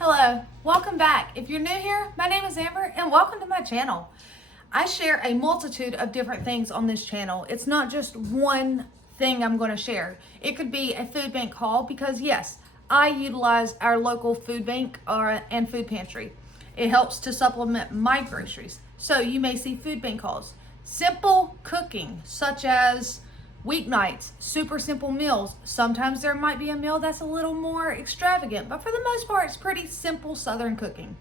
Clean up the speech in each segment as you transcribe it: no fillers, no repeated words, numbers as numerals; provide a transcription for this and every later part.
Hello, welcome back. If you're new here, my name is Amber and welcome to my channel. I share a multitude of different things on this channel. It's not just one thing I'm going to share. It could be a food bank haul because yes, I utilize our local food bank and food pantry. It helps to supplement my groceries. So you may see food bank hauls. Simple cooking such as weeknights, super simple meals. Sometimes there might be a meal that's a little more extravagant, but for the most part, it's pretty simple Southern cooking.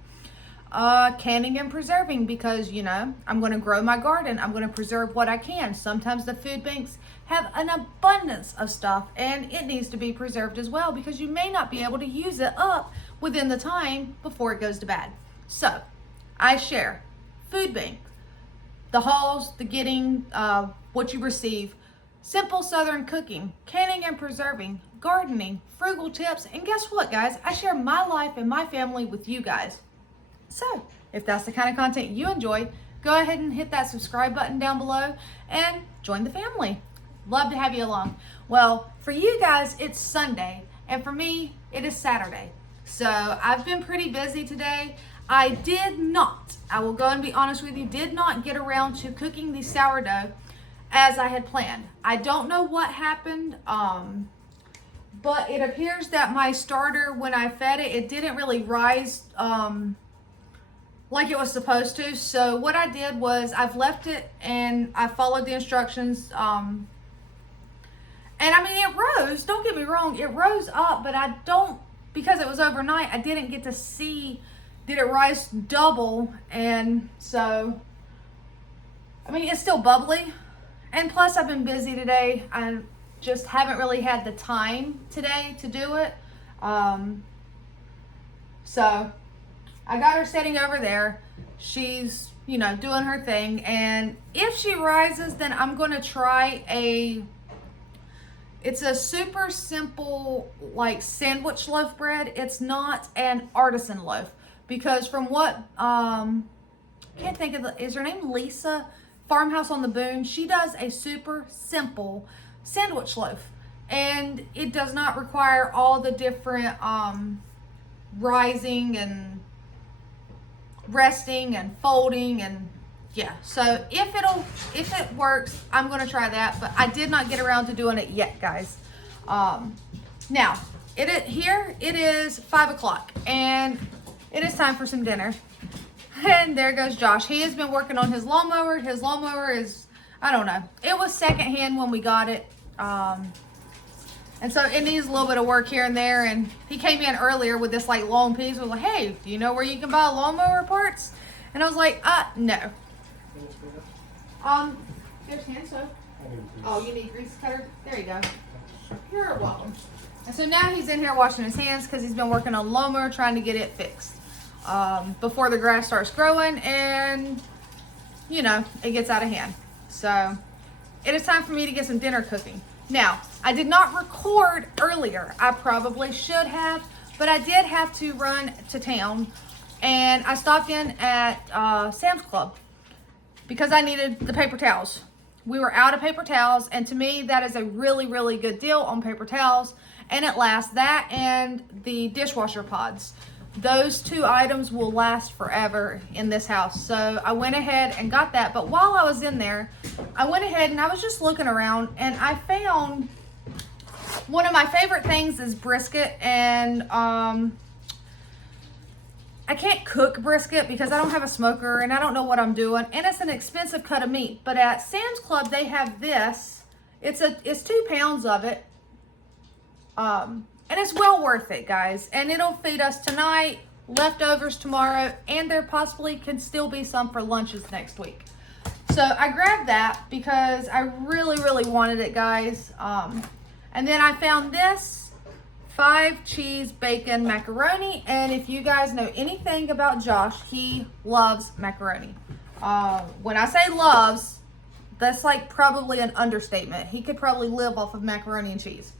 Canning and preserving because, I'm going to grow my garden. I'm going to preserve what I can. Sometimes the food banks have an abundance of stuff and it needs to be preserved as well because you may not be able to use it up within the time before it goes to bad. So I share food bank, the hauls, the getting, what you receive, simple Southern cooking, canning and preserving, gardening, frugal tips, and guess what, guys? I share my life and my family with you guys. So, if that's the kind of content you enjoy, go ahead and hit that subscribe button down below and join the family. Love to have you along. Well, for you guys, it's Sunday, and for me, it is Saturday. So, I've been pretty busy today. I will go and be honest with you, did not get around to cooking the sourdough as I had planned. I don't know what happened, but it appears that my starter, when I fed it, it didn't really rise like it was supposed to. So what I did was I've left it and I followed the instructions. And I mean, it rose, don't get me wrong, it rose up, but because it was overnight, I didn't get to see, did it rise double? And so, I mean, it's still bubbly. And plus, I've been busy today. I just haven't really had the time today to do it. So I got her sitting over there. She's, doing her thing. And if she rises, then I'm going to try it's a super simple, like, sandwich loaf bread. It's not an artisan loaf. Because from what, can't think of is her name Lisa? Farmhouse on the Boone, she does a super simple sandwich loaf, and it does not require all the different rising and resting and folding, and yeah. So if it works, I'm gonna try that, but I did not get around to doing it yet, guys. Now it is 5 o'clock and it is time for some dinner. And there goes Josh. He has been working on his lawnmower. His lawnmower is, I don't know. It was secondhand when we got it. And so it needs a little bit of work here and there. And he came in earlier with this like long piece. I was like, hey, do you know where you can buy lawnmower parts? And I was like, no. There's hand soap. Oh, you need grease cutter? There you go. You're welcome. And so now he's in here washing his hands because he's been working on the lawnmower trying to get it fixed. Before the grass starts growing and, it gets out of hand. So it is time for me to get some dinner cooking. Now, I did not record earlier. I probably should have, but I did have to run to town and I stopped in at Sam's Club because I needed the paper towels. We were out of paper towels, and to me, that is a really, really good deal on paper towels, and it lasts. That and the dishwasher pods. Those two items will last forever in this house. So I went ahead and got that. But while I was in there, I went ahead and I was just looking around and I found one of my favorite things is brisket. And I can't cook brisket because I don't have a smoker and I don't know what I'm doing. And it's an expensive cut of meat. But at Sam's Club, they have this. It's 2 pounds of it. And it's well worth it, guys. And it'll feed us tonight, leftovers tomorrow, and there possibly can still be some for lunches next week. So I grabbed that because I really, really wanted it, guys. And then I found this 5 cheese bacon macaroni. And if you guys know anything about Josh, he loves macaroni. When I say loves, that's like probably an understatement. He could probably live off of macaroni and cheese.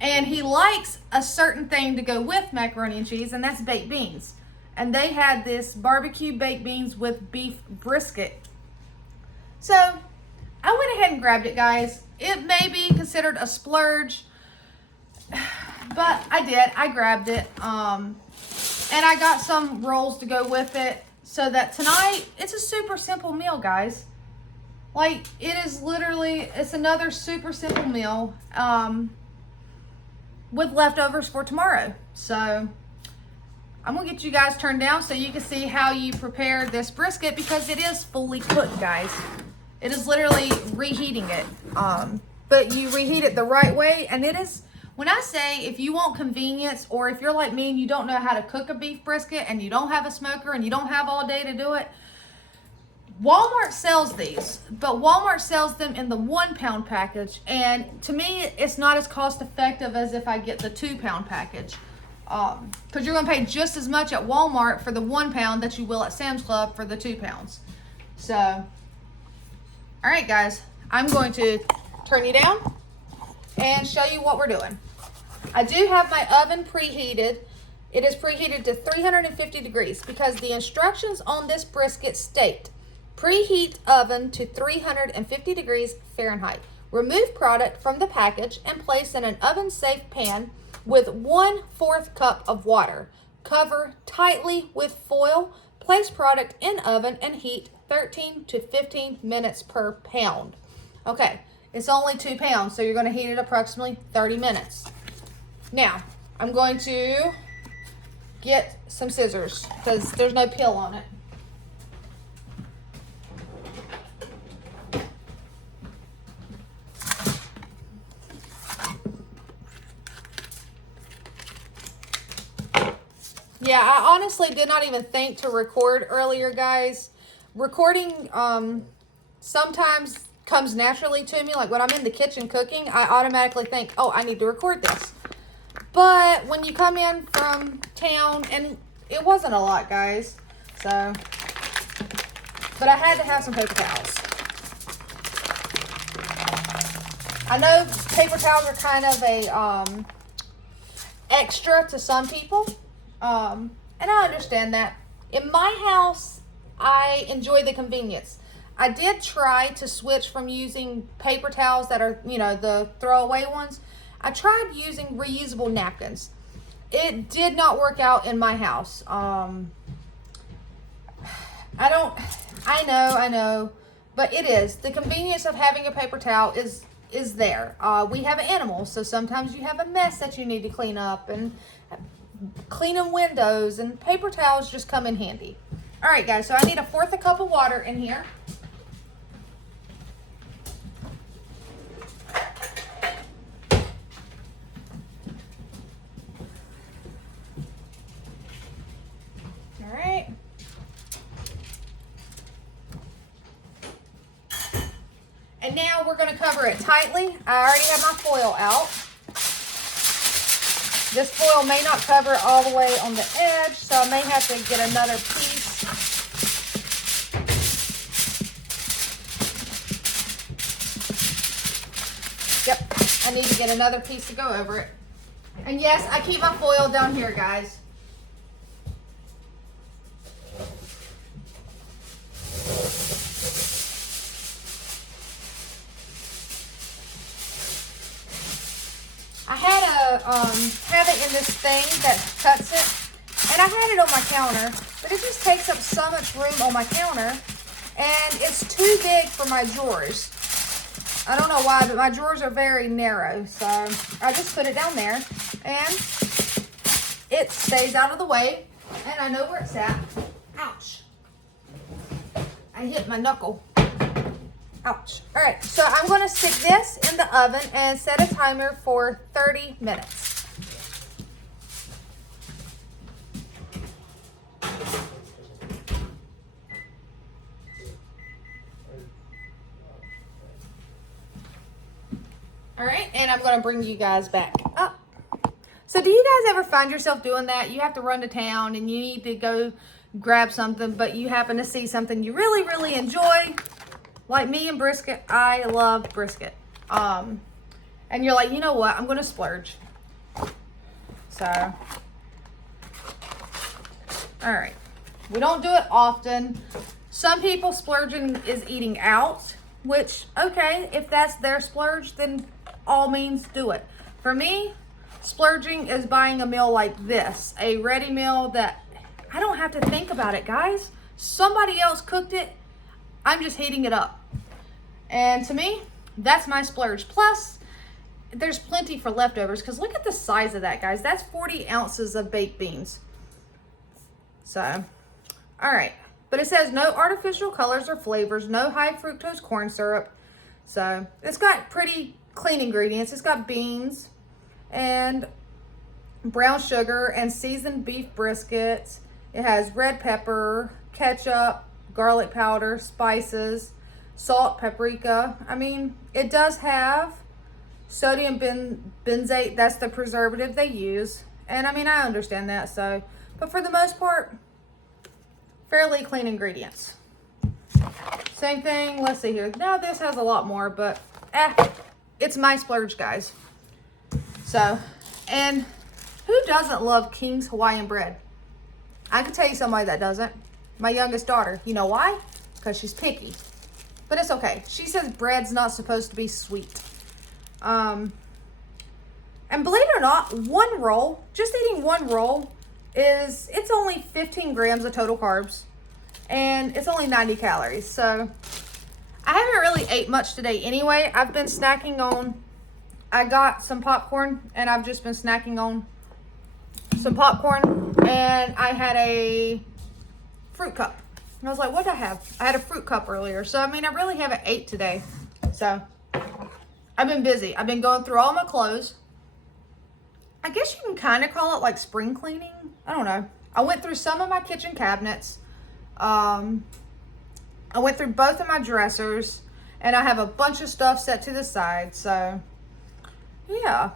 And he likes a certain thing to go with macaroni and cheese, and that's baked beans. And they had this barbecue baked beans with beef brisket. So I went ahead and grabbed it, guys. It may be considered a splurge, but I did. I grabbed it. And I got some rolls to go with it, so that tonight, it's a super simple meal, guys. Like, it is literally, it's another super simple meal with leftovers for tomorrow. So I'm gonna get you guys turned down so you can see how you prepare this brisket, because it is fully cooked, guys. It is literally reheating it. But you reheat it the right way, and it is, when I say if you want convenience, or if you're like me and you don't know how to cook a beef brisket and you don't have a smoker and you don't have all day to do it, Walmart sells these, but Walmart sells them in the 1 pound package. And to me, it's not as cost effective as if I get the 2 pound package. Because you're going to pay just as much at Walmart for the 1 pound that you will at Sam's Club for the 2 pounds. So, all right, guys, I'm going to turn you down and show you what we're doing. I do have my oven preheated. It is preheated to 350 degrees because the instructions on this brisket state, preheat oven to 350 degrees Fahrenheit. Remove product from the package and place in an oven-safe pan with 1/4 cup of water. Cover tightly with foil. Place product in oven and heat 13 to 15 minutes per pound. Okay, it's only 2 pounds, so you're going to heat it approximately 30 minutes. Now, I'm going to get some scissors because there's no peel on it. Yeah, I honestly did not even think to record earlier, guys. Recording sometimes comes naturally to me. Like when I'm in the kitchen cooking, I automatically think, oh, I need to record this. But when you come in from town, and it wasn't a lot, guys. So, but I had to have some paper towels. I know paper towels are kind of a extra to some people. And I understand that. In my house, I enjoy the convenience. I did try to switch from using paper towels that are, you know, the throwaway ones. I tried using reusable napkins. It did not work out in my house. I know, but it is. The convenience of having a paper towel is there. We have animals, so sometimes you have a mess that you need to clean up, and cleaning windows, and paper towels just come in handy. All right, guys, so I need 1/4 cup of water in here. All right. And now we're going to cover it tightly. I already have my foil out. This foil may not cover all the way on the edge, so I may have to get another piece. Yep, I need to get another piece to go over it. And yes, I keep my foil down here, guys. I had have it in this thing that cuts it, and I had it on my counter, but it just takes up so much room on my counter, and it's too big for my drawers. I don't know why, but my drawers are very narrow, so I just put it down there, and it stays out of the way, and I know where it's at. Ouch. I hit my knuckle. Ouch. All right, so I'm going to stick this in the oven and set a timer for 30 minutes. All right, and I'm going to bring you guys back up. So do you guys ever find yourself doing that? You have to run to town and you need to go grab something, but you happen to see something you really, really enjoy. Like me and brisket, I love brisket. And you're like, you know what? I'm going to splurge. So, all right. We don't do it often. Some people splurging is eating out, which, okay, if that's their splurge, then all means do it. For me, Splurging is buying a meal like this, a ready meal that I don't have to think about it, guys. Somebody else cooked it. I'm just heating it up. And to me, that's my splurge. Plus, there's plenty for leftovers, because look at the size of that, guys. That's 40 ounces of baked beans. So, all right. But it says no artificial colors or flavors, no high fructose corn syrup. So, it's got pretty clean ingredients. It's got beans and brown sugar and seasoned beef briskets. It has red pepper, ketchup, garlic powder, spices, salt, paprika. I mean, it does have sodium benzoate. That's the preservative they use. And I mean, I understand that. So, but for the most part, fairly clean ingredients. Same thing. Let's see here. Now this has a lot more, but it's my splurge, guys. So, and who doesn't love King's Hawaiian bread? I could tell you somebody that doesn't. My youngest daughter. You know why? Because she's picky. But it's okay. She says bread's not supposed to be sweet. And believe it or not, one roll, just eating one roll, it's only 15 grams of total carbs. And it's only 90 calories. So, I haven't really ate much today anyway. I've been snacking on, I got some popcorn, and I've just been snacking on some popcorn. And I had a fruit cup. And I was like, what did I have? I had a fruit cup earlier. So, I mean, I really haven't ate today. So, I've been busy. I've been going through all my clothes. I guess you can kind of call it like spring cleaning. I don't know. I went through some of my kitchen cabinets. I went through both of my dressers. And I have a bunch of stuff set to the side. So, yeah.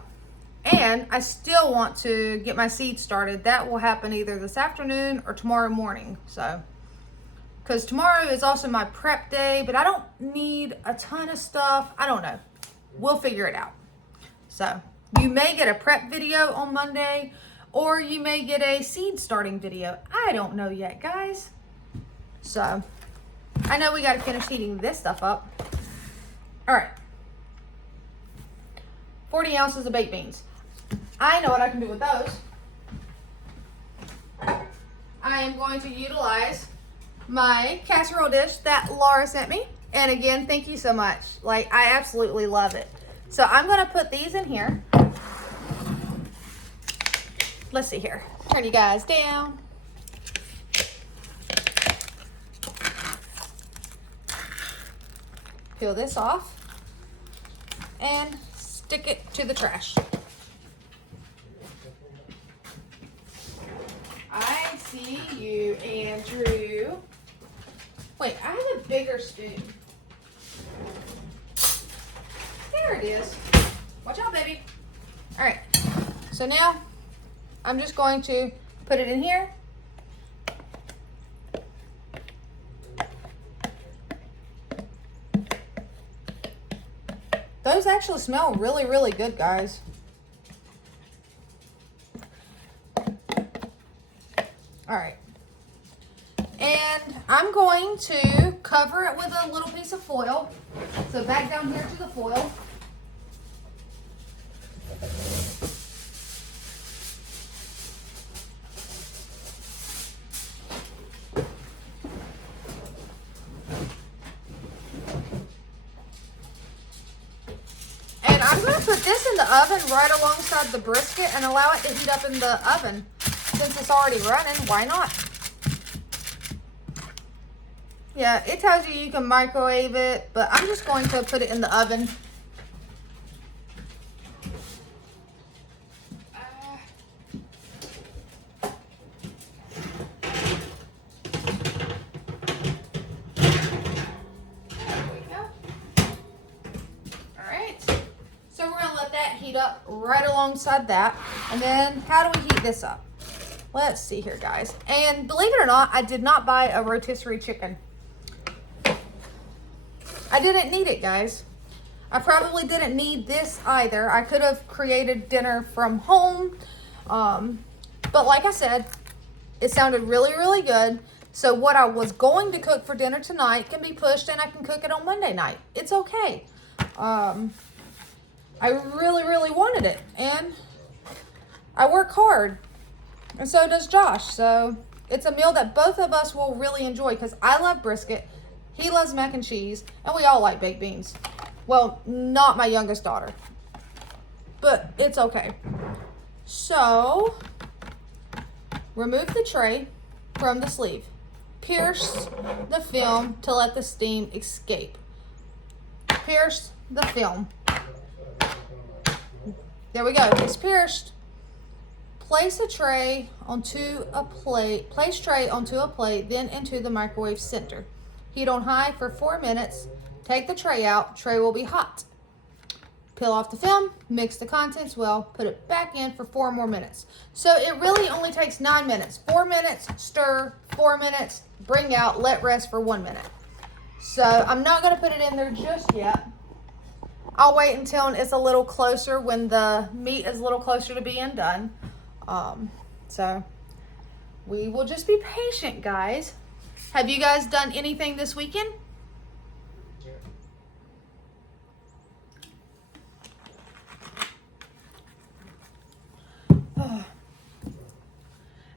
And I still want to get my seeds started. That will happen either this afternoon or tomorrow morning. So, because tomorrow is also my prep day, but I don't need a ton of stuff. I don't know. We'll figure it out. So, you may get a prep video on Monday, or you may get a seed starting video. I don't know yet, guys. So, I know we got to finish heating this stuff up. All right. 40 ounces of baked beans. I know what I can do with those. I am going to utilize my casserole dish that Laura sent me. And again, thank you so much. Like, I absolutely love it. So I'm going to put these in here. Let's see here. Turn you guys down. Peel this off. And stick it to the trash. I see you, Andrew. Wait, I have a bigger spoon. There it is. Watch out, baby. All right. So now I'm just going to put it in here. Those actually smell really, really good, guys. All right. And I'm going to cover it with a little piece of foil. So back down here to the foil. And I'm going to put this in the oven right alongside the brisket and allow it to heat up in the oven. Since it's already running, why not? Yeah, it tells you can microwave it, but I'm just going to put it in the oven. There we go. All right. So we're going to let that heat up right alongside that. And then how do we heat this up? Let's see here, guys. And believe it or not, I did not buy a rotisserie chicken. I didn't need it, guys. I probably didn't need this either. I could have created dinner from home. But like I said, it sounded really, really good. So what I was going to cook for dinner tonight can be pushed and I can cook it on Monday night. It's okay. I really, really wanted it. And I work hard, and so does Josh. So it's a meal that both of us will really enjoy because I love brisket, he loves mac and cheese, and we all like baked beans. Well, not my youngest daughter, but it's okay. So remove the tray from the sleeve. Pierce the film to let the steam escape. Pierce the film. There we go. It's pierced. Place a tray onto a plate. Place tray onto a plate, then into the microwave center. Heat on high for 4 minutes. Take the tray out. Tray will be hot. Peel off the film, mix the contents well, put it back in for 4 more minutes. So it really only takes 9 minutes. 4 minutes, stir, 4 minutes, bring out, let rest for 1 minute. So I'm not gonna put it in there just yet. I'll wait until it's a little closer, when the meat is a little closer to being done. So we will just be patient, guys. Have you guys done anything this weekend?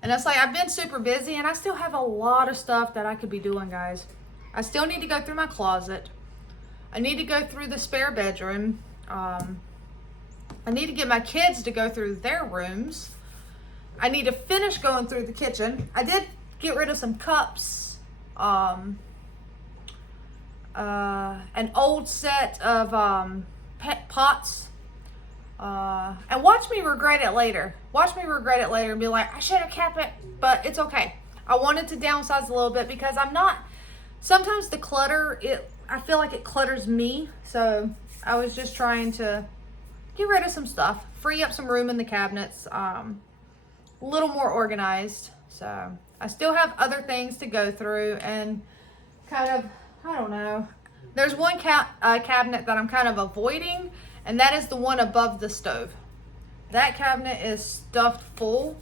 And it's like, I've been super busy and I still have a lot of stuff that I could be doing, guys. I still need to go through my closet. I need to go through the spare bedroom. I need to get my kids to go through their rooms. I need to finish going through the kitchen. I did get rid of some cups. An old set of pet pots. And watch me regret it later. Watch me regret it later and be like, I should have kept it, but it's okay. I wanted to downsize a little bit because sometimes the clutter, I feel like it clutters me. So I was just trying to get rid of some stuff, free up some room in the cabinets, a little more organized. So I still have other things to go through and kind of, I don't know. There's one cabinet that I'm kind of avoiding, and that is the one above the stove. That cabinet is stuffed full.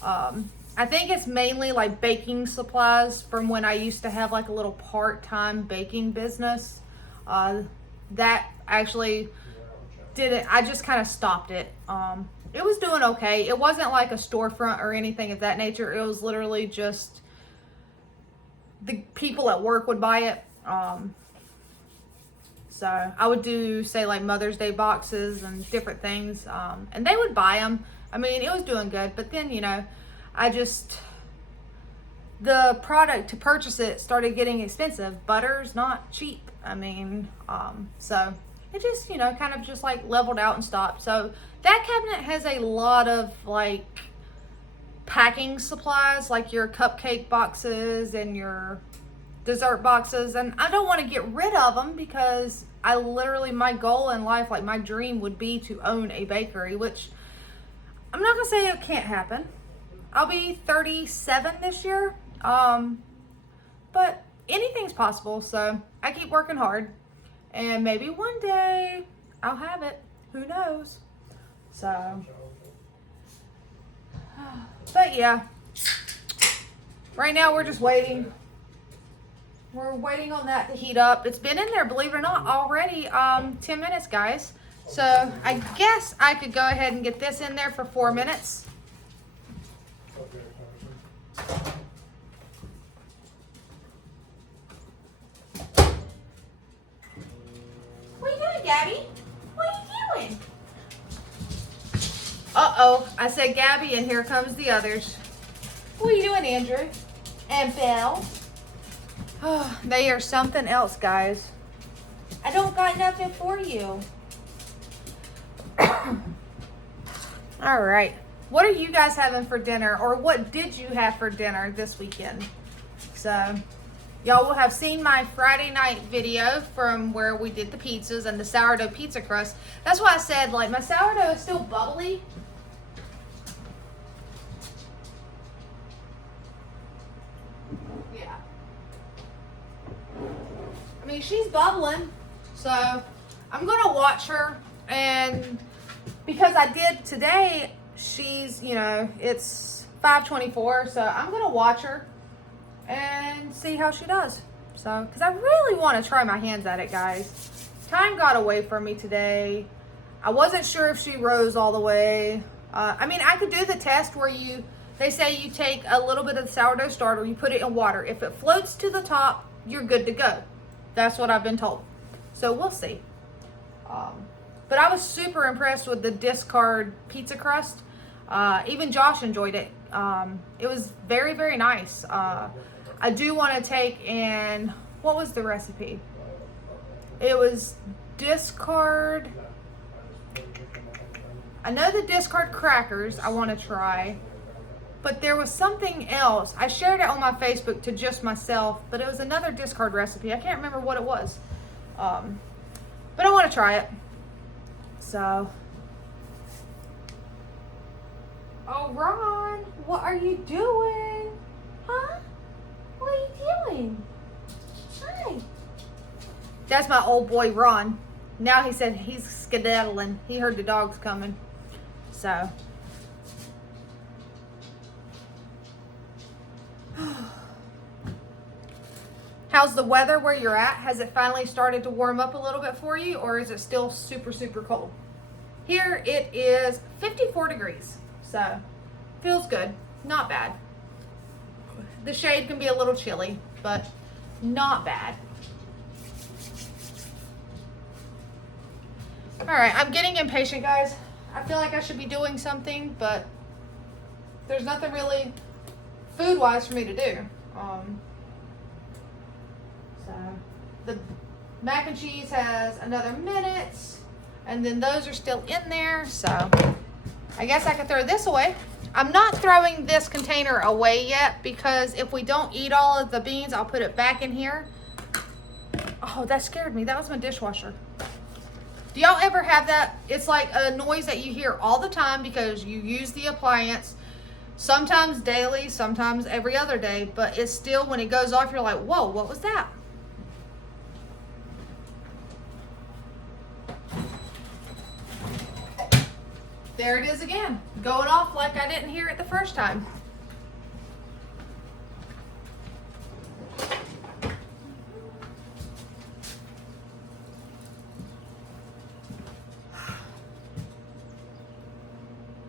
I think it's mainly like baking supplies from when I used to have like a little part-time baking business. That actually didn't, I just kind of stopped it. It was doing okay. It wasn't like a storefront or anything of that nature. It was literally just the people at work would buy it. So I would do, say, like Mother's Day boxes and different things, and they would buy them. I mean, it was doing good, but then, you know, the product to purchase it started getting expensive. Butter's not cheap. I mean, so it just, you know, kind of just like leveled out and stopped. So that cabinet has a lot of like packing supplies, like your cupcake boxes and your dessert boxes, and I don't want to get rid of them because I literally, my goal in life, like my dream would be to own a bakery, which I'm not gonna say it can't happen. I'll be 37 this year, but anything's possible. So I keep working hard, and maybe one day I'll have it. Who knows? So, but yeah, right now we're just waiting. We're waiting on that to heat up. It's been in there, believe it or not, already 10 minutes, guys. So I guess I could go ahead and get this in there for 4 minutes. What are you doing, Gabby? What are you doing? Uh-oh, I said Gabby, and here comes the others. What are you doing, Andrew? And Belle? Oh, they are something else, guys. I don't got nothing for you. All right. What are you guys having for dinner, or what did you have for dinner this weekend? So, y'all will have seen my Friday night video from where we did the pizzas and the sourdough pizza crust. That's why I said, like, my sourdough is still bubbly. Yeah. I mean, she's bubbling, so I'm gonna watch her, and because I did today, she's, you know, it's 5:24, so I'm gonna watch her and see how she does. So, because I really want to try my hands at it, guys. Time got away from me today. I wasn't sure if she rose all the way. I mean, I could do the test where they say you take a little bit of the sourdough starter, you put it in water. If it floats to the top, you're good to go. That's what I've been told. So we'll see. But I was super impressed with the discard pizza crust. Even Josh enjoyed it. It was very, very nice. I do want to take in, what was the recipe? It was discard, I know the discard crackers I want to try, but there was something else. I shared it on my Facebook to just myself, but it was another discard recipe. I can't remember what it was. But I want to try it. So. Oh, Ron, what are you doing? Huh? What are you doing? Hi. That's my old boy, Ron. Now he said he's skedaddling. He heard the dogs coming. So. How's the weather where you're at? Has it finally started to warm up a little bit for you, or is it still super, super cold? Here it is 54 degrees, so feels good, not bad. The shade can be a little chilly, but not bad. All right, I'm getting impatient, guys. I feel like I should be doing something, but there's nothing really food-wise for me to do. So the mac and cheese has another minute, and then those are still in there. So I guess I could throw this away. I'm not throwing this container away yet, because if we don't eat all of the beans, I'll put it back in here. Oh, that scared me. That was my dishwasher. Do y'all ever have that? It's like a noise that you hear all the time because you use the appliance. Sometimes daily, sometimes every other day, but it's still, when it goes off, you're like, whoa, what was that? There it is again, going off like I didn't hear it the first time.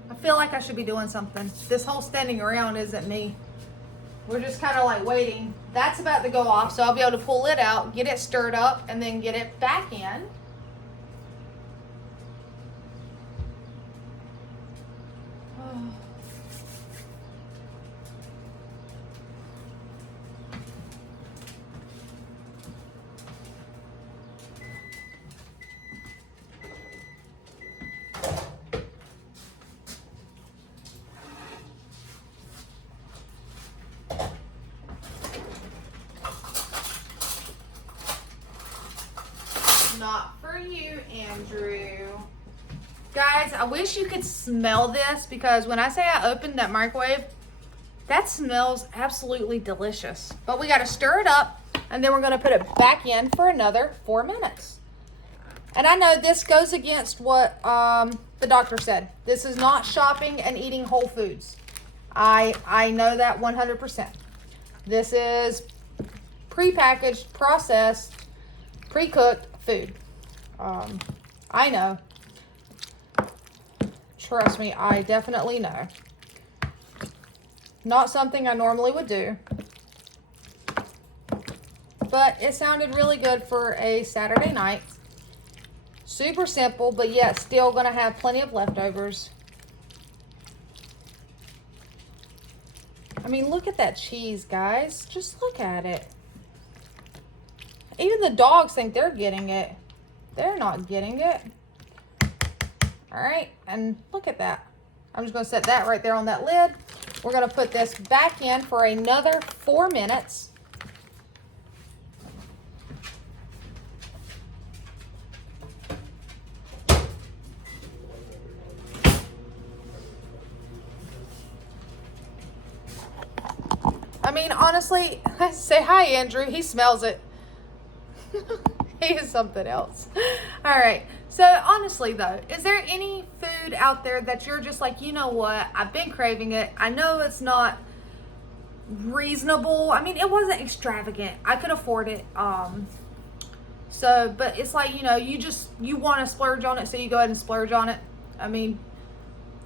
I feel like I should be doing something. This whole standing around isn't me. We're just kind of like waiting. That's about to go off, so I'll be able to pull it out, get it stirred up, and then get it back in. Not for you, Andrew. Guys, I wish you could smell this, because when I say I opened that microwave, that smells absolutely delicious. But we got to stir it up, and then we're going to put it back in for another 4 minutes. And I know this goes against what the doctor said. This is not shopping and eating whole foods. I know that 100%. This is prepackaged, processed, pre-cooked food. I know. Trust me, I definitely know. Not something I normally would do. But it sounded really good for a Saturday night. Super simple, but yet still going to have plenty of leftovers. I mean, look at that cheese, guys. Just look at it. Even the dogs think they're getting it. They're not getting it. All right, and look at that. I'm just going to set that right there on that lid. We're going to put this back in for another 4 minutes. I mean, honestly, say hi, Andrew. He smells it. He is something else. All right. So honestly though, is there any food out there that you're just like, you know what? I've been craving it. I know it's not reasonable. I mean, it wasn't extravagant. I could afford it. So, but it's like, you know, you want to splurge on it, so you go ahead and splurge on it. I mean,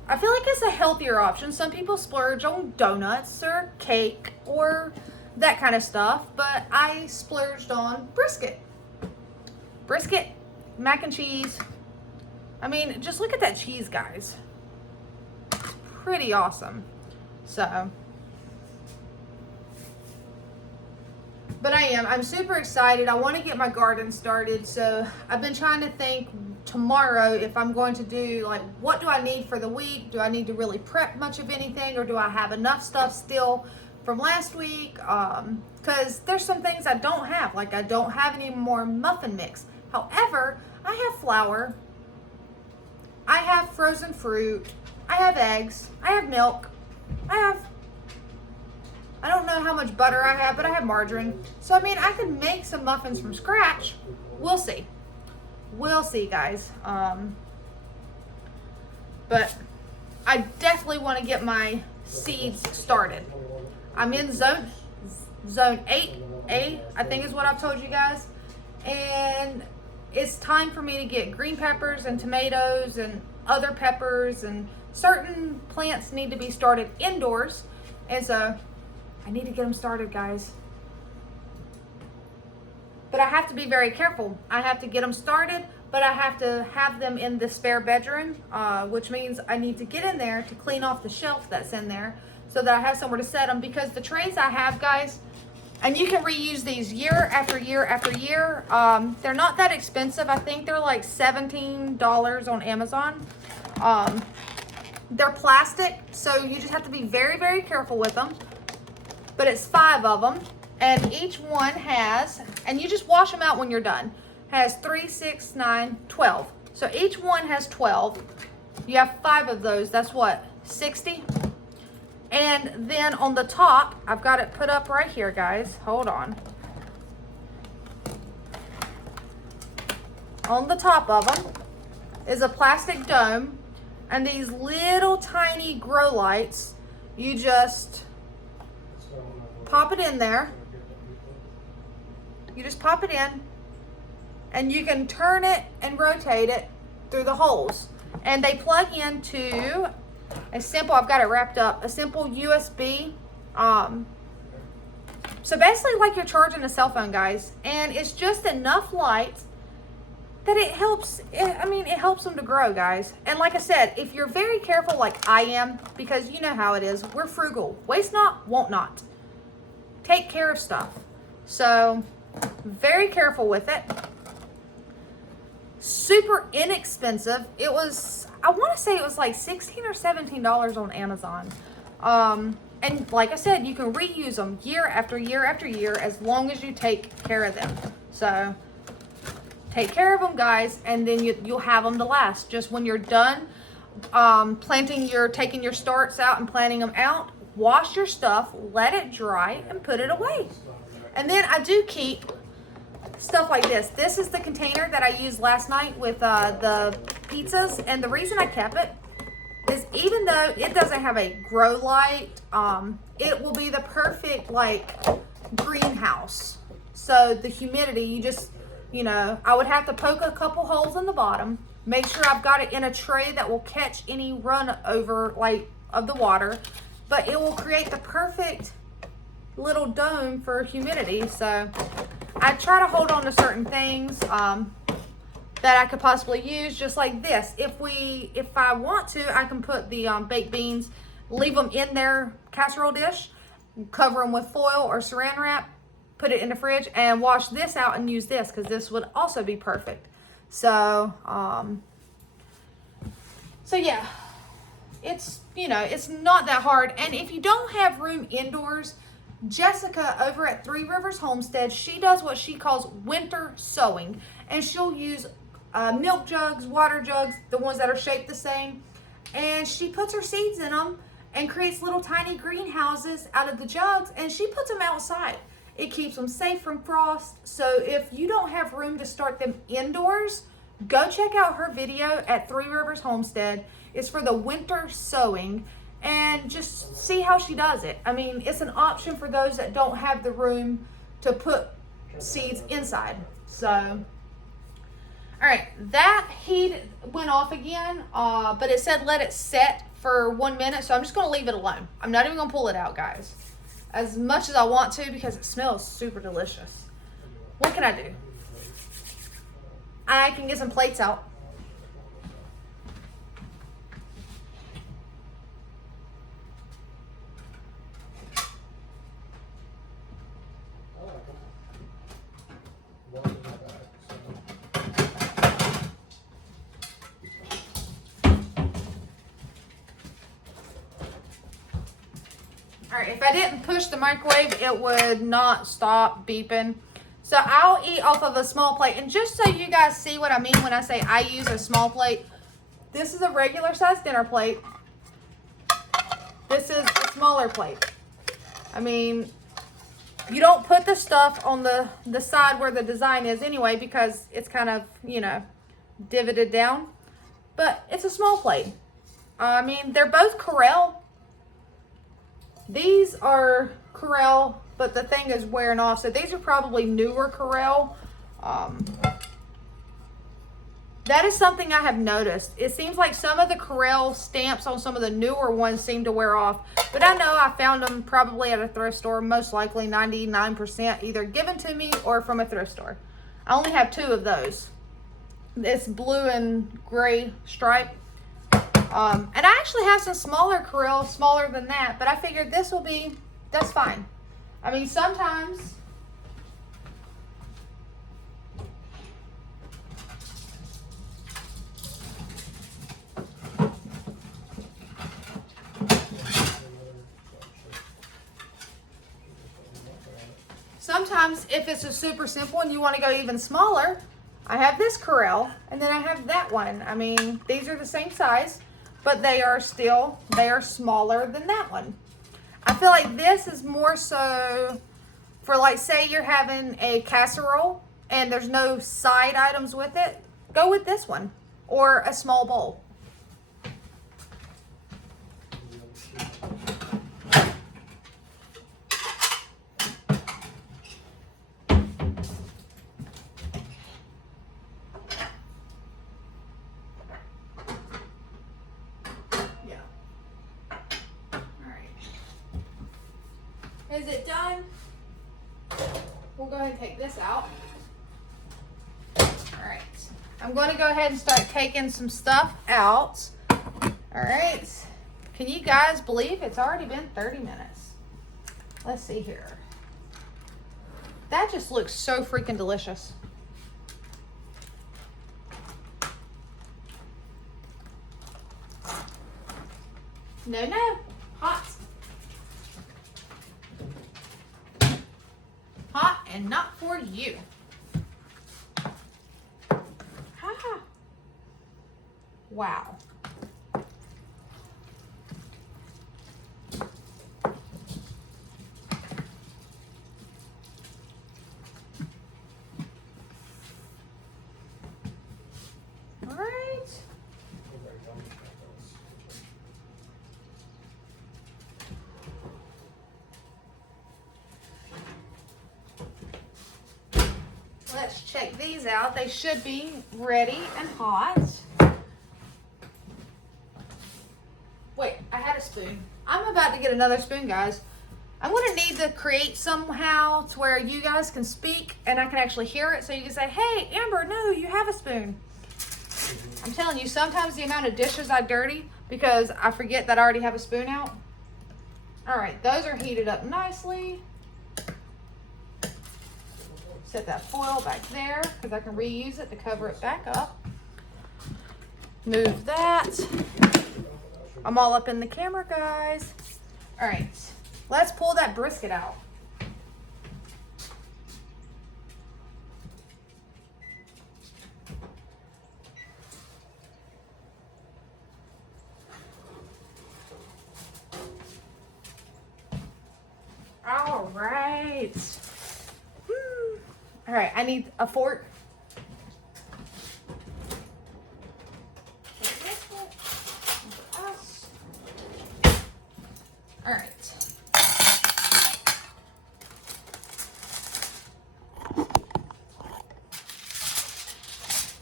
I feel like it's a healthier option. Some people splurge on donuts or cake or that kind of stuff, but I splurged on brisket. Brisket, mac and cheese. I mean, just look at that cheese, guys. Pretty awesome. So, but I'm super excited. I want to get my garden started. So I've been trying to think tomorrow if I'm going to do, like, what do I need for the week? Do I need to really prep much of anything, or do I have enough stuff still from last week? Because there's some things I don't have. Like, I don't have any more muffin mix. However, I have flour, I have frozen fruit, I have eggs, I have milk, I don't know how much butter I have, but I have margarine. So, I mean, I could make some muffins from scratch. We'll see. We'll see, guys. But I definitely want to get my seeds started. I'm in zone 8A, I think is what I've told you guys. And it's time for me to get green peppers and tomatoes and other peppers, and certain plants need to be started indoors. And so I need to get them started, guys. But I have to be very careful. I have to get them started, but I have to have them in the spare bedroom, which means I need to get in there to clean off the shelf that's in there so that I have somewhere to set them, because the trays I have, guys, and you can reuse these year after year after year. They're not that expensive. I think they're like $17 on Amazon. They're plastic, so you just have to be very, very careful with them. But it's 5 of them, and each one has, and you just wash them out when you're done, has 3, 6, 9, 12. So each one has 12. You have 5 of those. That's what, 60? And then on the top, I've got it put up right here, guys. Hold on. On the top of them is a plastic dome, and these little tiny grow lights. You just pop it in there. You just pop it in, and you can turn it and rotate it through the holes. And they plug into a simple, I've got it wrapped up, a simple USB. So basically like you're charging a cell phone, guys. And it's just enough light that it helps, it helps them to grow, guys. And like I said, if you're very careful like I am, because you know how it is, we're frugal. Waste not, want not. Take care of stuff. So very careful with it. Super inexpensive. It was, I want to say it was like $16 or $17 on Amazon. And like I said, you can reuse them year after year after year as long as you take care of them. So take care of them, guys, and then you'll have them to last. Just when you're done taking your starts out and planting them out, wash your stuff, let it dry, and put it away. And then I do keep stuff like this. This is the container that I used last night with the pizzas, and the reason I kept it is even though it doesn't have a grow light, it will be the perfect like greenhouse. So the humidity, you just, I would have to poke a couple holes in the bottom, make sure I've got it in a tray that will catch any run over like of the water, but it will create the perfect little dome for humidity. So I try to hold on to certain things that I could possibly use, just like this. If I want to, I can put the baked beans, leave them in their casserole dish, cover them with foil or saran wrap, put it in the fridge, and wash this out and use this, because this would also be perfect. So, yeah, it's, it's not that hard. And if you don't have room indoors, Jessica over at Three Rivers Homestead, she does what she calls winter sowing, and she'll use milk jugs, water jugs, the ones that are shaped the same, and she puts her seeds in them and creates little tiny greenhouses out of the jugs, and she puts them outside. It keeps them safe from frost. So if you don't have room to start them indoors, go check out her video at Three Rivers Homestead. It's for the winter sowing, and just see how she does it. It's an option for those that don't have the room to put seeds inside. So, all right, that heat went off again, but it said let it set for 1 minute, so I'm just gonna leave it alone. I'm not even gonna pull it out, guys, as much as I want to, because it smells super delicious. What can I do? I can get some plates out. All right, if I didn't push the microwave, it would not stop beeping. So I'll eat off of a small plate. And just so you guys see what I mean when I say I use a small plate, this is a regular size dinner plate. This is a smaller plate. I mean, you don't put the stuff on the side where the design is anyway, because it's kind of, you know, divoted down. But it's a small plate. I mean, they're both Corelle. These are Corelle, but the thing is wearing off. So these are probably newer Corelle. That is something I have noticed. It seems like some of the Corelle stamps on some of the newer ones seem to wear off. But I know I found them probably at a thrift store, most likely 99% either given to me or from a thrift store. I only have 2 of those. This blue and gray stripe. And I actually have some smaller Corelle, smaller than that, but I figured this will be, that's fine. I mean, sometimes if it's a super simple and you want to go even smaller, I have this Corelle and then I have that one. I mean, these are the same size, but they are smaller than that one. I feel like this is more so for, like, say you're having a casserole and there's no side items with it, go with this one or a small bowl. Is it done? We'll go ahead and take this out. All right. I'm going to go ahead and start taking some stuff out. All right. Can you guys believe it's already been 30 minutes? Let's see here. That just looks so freaking delicious. No, hot. Hot and not for you. Ha. Wow. All right. Let's check these out. They should be ready and hot. Wait, I had a spoon. I'm about to get another spoon, guys. I'm going to need to create somehow to where you guys can speak and I can actually hear it, so you can say, hey, Amber, no, you have a spoon. I'm telling you, sometimes the amount of dishes I dirty because I forget that I already have a spoon out. All right, those are heated up nicely. Set that foil back there because I can reuse it to cover it back up. Move that. I'm all up in the camera, guys. All right, let's pull that brisket out. All right. All right, I need a fork. All right.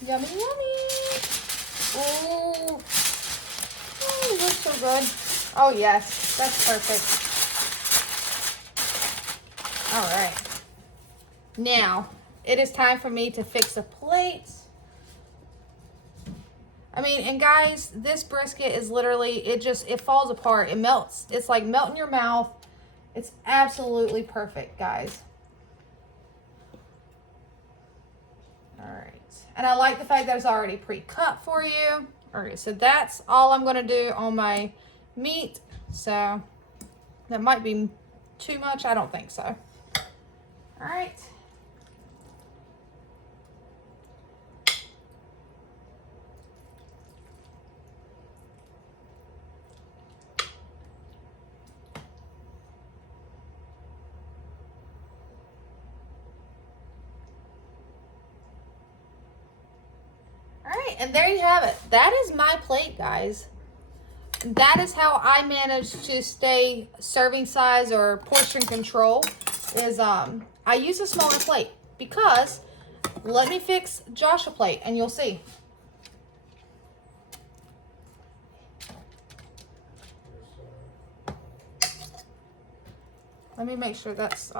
Yummy, yummy. Oh, those are so good. Oh, yes. That's perfect. All right. Now, it is time for me to fix a plate. I mean, and guys, this brisket is literally, it falls apart. It melts. It's like melt in your mouth. It's absolutely perfect, guys. All right. And I like the fact that it's already pre-cut for you. All right, so that's all I'm going to do on my meat. So that might be too much. I don't think so. All right. And there you have it. That is my plate, guys. That is how I manage to stay serving size or portion control. Is I use a smaller plate because let me fix Josh a plate and you'll see. Let me make sure that's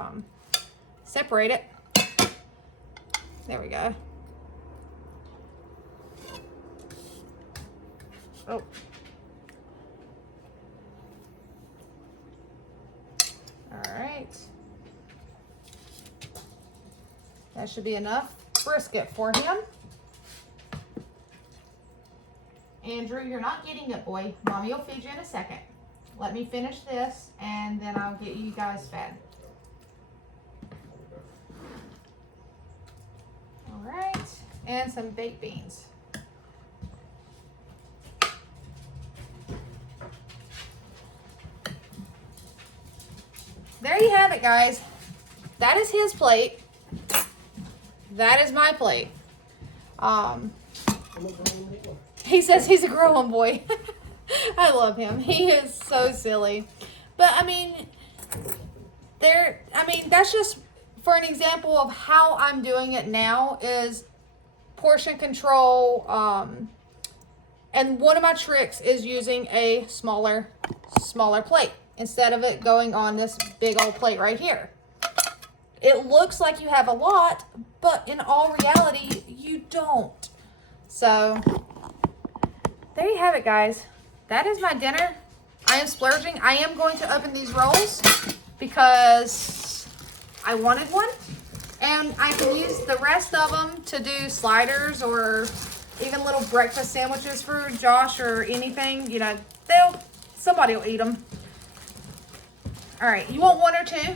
separated. There we go. Oh. All right. That should be enough brisket for him. Andrew, you're not getting it, boy. Mommy will feed you in a second. Let me finish this, and then I'll get you guys fed. All right. And some baked beans. There you have it, guys. That is his plate. That is my plate. He says he's a growing boy. I love him. He is so silly. But I mean, that's just for an example of how I'm doing it now is portion control. And one of my tricks is using a smaller plate instead of it going on this big old plate right here. It looks like you have a lot, but in all reality, you don't. So there you have it, guys. That is my dinner. I am splurging. I am going to open these rolls because I wanted one. And I can use the rest of them to do sliders or even little breakfast sandwiches for Josh or anything. You know, somebody will eat them. All right, you want one or two?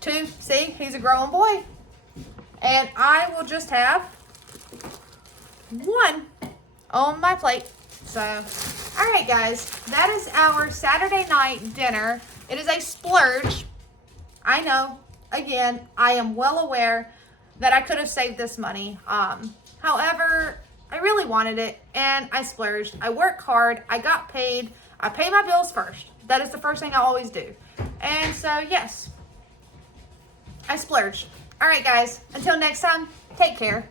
Two, see, he's a growing boy. And I will just have one on my plate. So, all right, guys, that is our Saturday night dinner. It is a splurge. I know, again, I am well aware that I could have saved this money. However, I really wanted it, and I splurged. I worked hard. I got paid. I pay my bills first. That is the first thing I always do. And so, yes, I splurged. All right, guys, until next time, take care.